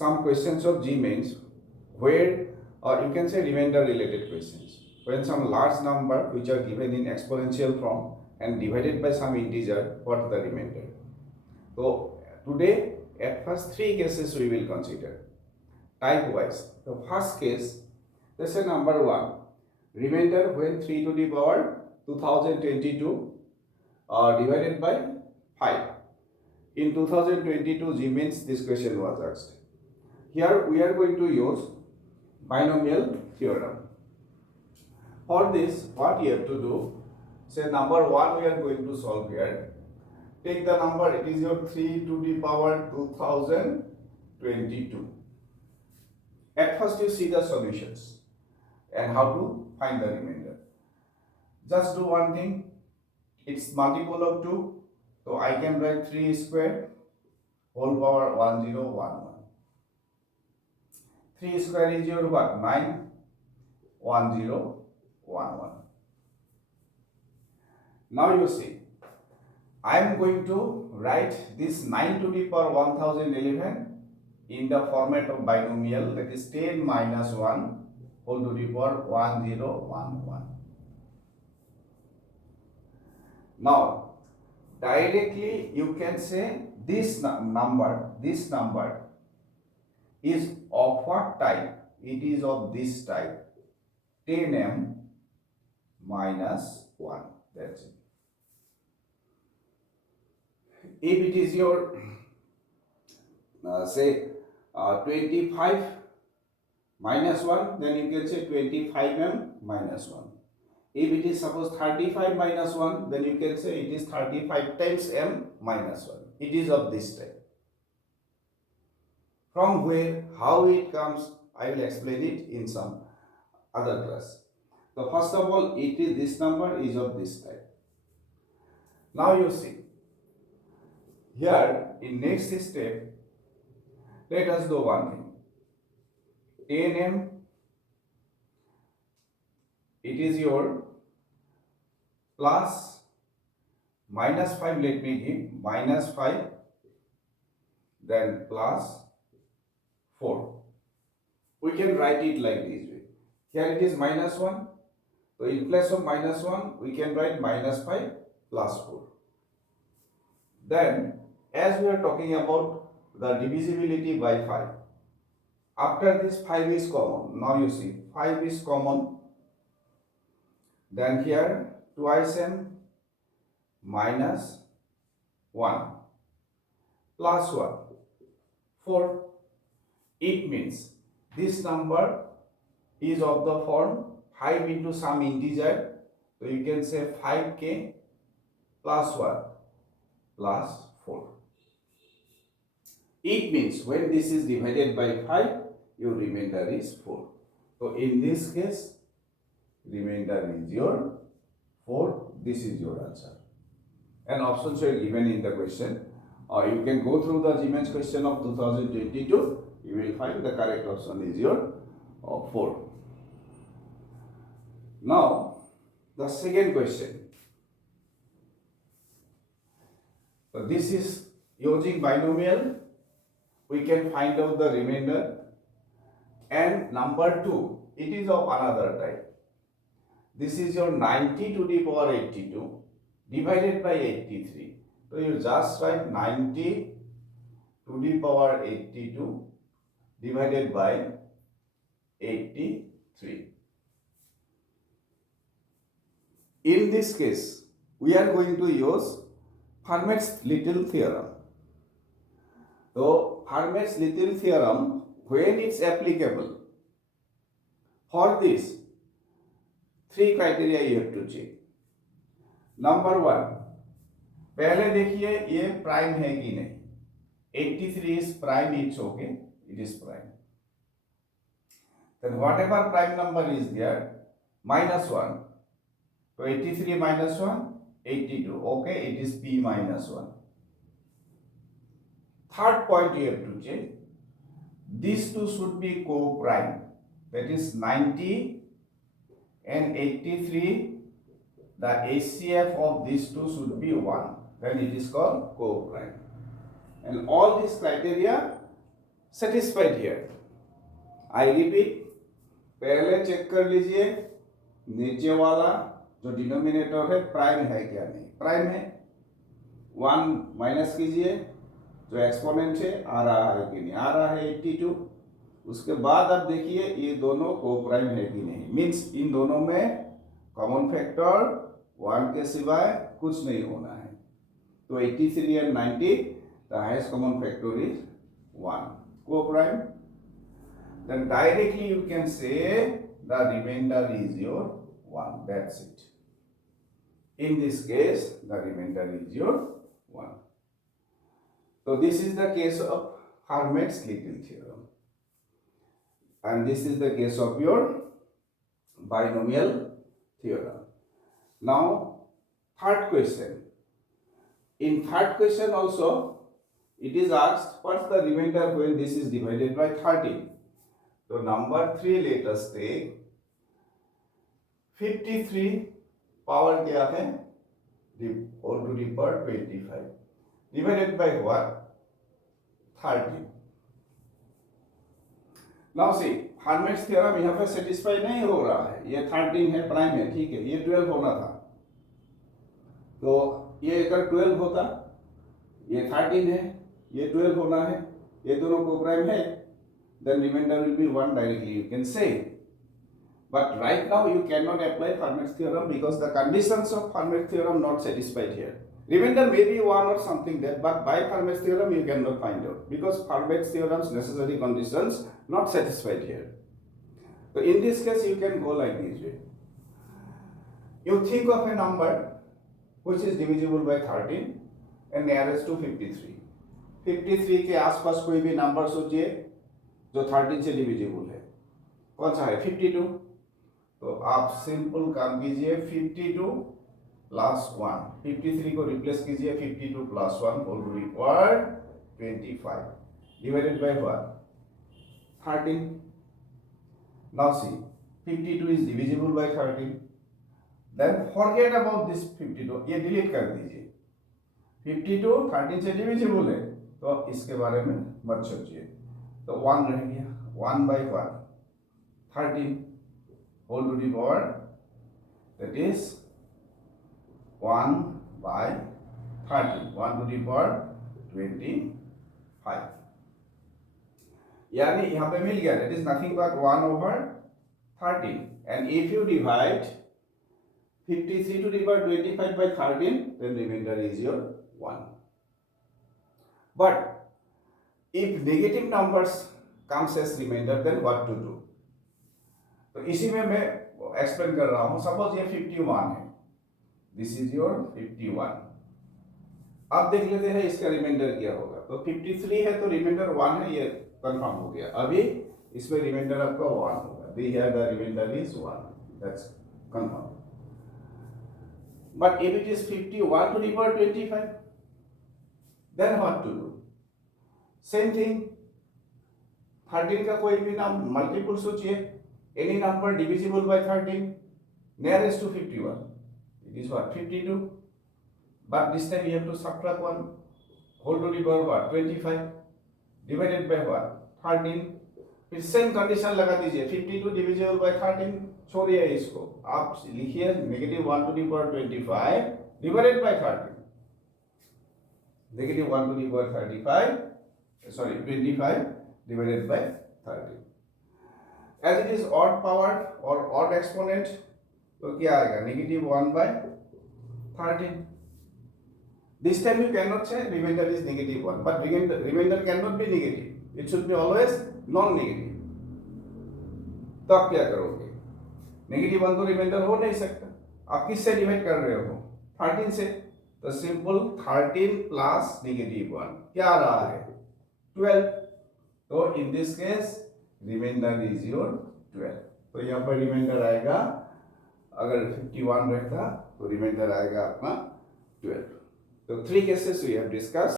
some questions of G mains where you can say remainder related questions. When some large number which are given in exponential form and divided by some integer, what the remainder? So today at first three cases we will consider type wise. The first case, let's say number 1, remainder when 3 to the power 2022 divided by 5. In 2022 G mains this question was asked. Here we are going to use binomial theorem. For this, what you have to do, say number 1 we are going to solve here. Take the number, it is your 3 to the power 2022. At first you see the solutions and how to find the remainder. Just do one thing, it's multiple of 2, so I can write 3 squared whole power 1011. 3 square is your what? 9, 1011. Now you see, I am going to write this 9 to the power 1011 in the format of binomial, that is 10 minus 1 whole to the power 1011. Now, directly you can say this number is of what type? It is of this type, 10m minus 1. That's it. If it is your say 25 minus 1, then you can say 25m minus 1. If it is suppose 35 minus 1, then you can say it is 35 times m minus 1. It is of this type. From where, how it comes, I will explain it in some other class. So first of all, this number is of this type. Now you see, here in next step, let us do one thing. 10m, it is your plus minus 5, let me give minus 5, then plus 4. We can write it like this way. Here it is minus 1. So in place of minus 1, we can write minus 5 plus 4. Then, as we are talking about the divisibility by 5, after this 5 is common. Now you see, 5 is common. Then here twice m minus 1 plus 1, 4. It means this number is of the form 5 into some integer. So you can say 5k plus 1 plus 4. It means when this is divided by 5, your remainder is 4. So in this case, remainder is your 4. This is your answer. And options are given in the question. You can go through the Siemens question of 2022. You will find the correct option is your 4. Now, the second question. So this is using binomial. We can find out the remainder. And number 2, it is of another type. This is your 90 to the power 82 divided by 83. So you just write 90 to the power 82 divided by 83. In this case, we are going to use Fermat's little theorem. So, Fermat's little theorem, when it's applicable, for this, 3 criteria you have to check. Number 1, पहले देखिए ये prime है कि नहीं. 83 is prime, it's okay, it is prime. Then whatever prime number is there, minus 1. So 83 minus 1, 82. Okay, it is p minus 1. Third point you have to check. These two should be co-prime. That is 90 and 83. The HCF of these two should be 1. Then it is called co-prime. And all these criteria satisfied here. I repeat, पहले check कर लीजिए नीचे वाला जो denominator है prime है क्या नहीं। प्राइम है, 1 माइनस कीजिए, जो एक्सपोनेंट है आ रहा है कि नहीं, आ रहा है 82। उसके बाद आप देखिए ये दोनों को प्राइम है कि नहीं, मीन्स इन दोनों में कॉमन फैक्टर 1 के सिवाय कुछ नहीं होना है। तो 83 and 90, the highest common factor is 1, co-prime. Then directly you can say the remainder is your 1, that's it. In this case, the remainder is your 1. So this is the case of Hermit's-Little theorem. And this is the case of your binomial theorem. Now, third question. In third question also, it is asked what's the remainder when this is divided by 13. So number 3 let us take 53 power क्या है, whole to the power 25 divided by what, 13. Now see, Hermit's theorem यहाँ पे satisfy नहीं हो रहा है। ये 13 है, प्राइम है, ठीक है, ये 12 होना था। तो ये अगर 12 होता, ये 13 है, ये 12 होना है, ये दोनों को प्राइम है, then remainder will be 1 directly you can say. But right now you cannot apply Hermit's theorem because the conditions of Hermit's theorem not satisfied here. Remainder may be 1 or something there, but by Hermit's theorem you cannot find out because Hermit's theorem's necessary conditions not satisfied here. So in this case you can go like this way. You think of a number which is divisible by 13 and nearest to 53. 53 के आसपास कोई भी number सोचिए जो 13 से divisible है। कौन सा है? 52। तो आप सिंपल काम कीजिए, 52 प्लस 1, 53 को रिप्लेस कीजिए 52 plus 1 whole to the power 25 divided by what, 13. Now see, 52 is divisible by 13. Then forget about this 52, ये डिलीट कर दीजिए। 52 13 से डिविजिबल है तो इसके बारे में मत सोचिए। तो 1 रह गया, 1 by 1 13 whole to the power, that is 1 by 13, 1 to the power 25। यानी यहाँ पे मिल गया, that is nothing but 1 over 13, and if you divide 53 to the power 25 by 13, then remainder is your 1. But if negative numbers comes as remainder, then what to do? तो इसी में मैं explain कर रहा हूँ। सपोज ये 51 है, दिस इज योर 51। अब देख लेते हैं इसका रिमाइंडर क्या होगा। तो 53 है तो रिमाइंडर 1 है, ये कंफर्म हो गया। अभी इसमें रिमाइंडर आपका 1 होगा, here the remainder is 1, that's confirmed. But if it is 51 to the power 25, then what to do? Same thing, 13 का कोई भी नाम मल्टीपल सोचिए, any number divisible by 13 nearest to 51, it is what, 52. But this time you have to subtract 1 whole to the power what, 25 divided by what, 13. फिर same condition लगा दीजिए, 52 divisible by 13, छोड़िए इसको, आप लिखिए negative 1 to the power 25 divided by 13, negative 1 to the power 35, sorry 25 divided by 13. As it is odd power और odd exponent, तो क्या आएगा, negative 1 by 13. This time you cannot say remainder is negative 1, but remainder cannot be negative. It should be always non-negative. तो आप क्या करोगे, negative 1 तो reminder हो नहीं सकता, आप किससे डिवाइड कर रहे हो, 13 से। तो सिंपल 13 प्लस नेगेटिव 1 क्या आ रहा है, 12। तो in this case reminder is your 12। तो यहाँ पर रिमाइंडर आएगा, अगर 51 रहता तो रिमाइंडर आएगा अपना 12. So 3 cases we have discussed.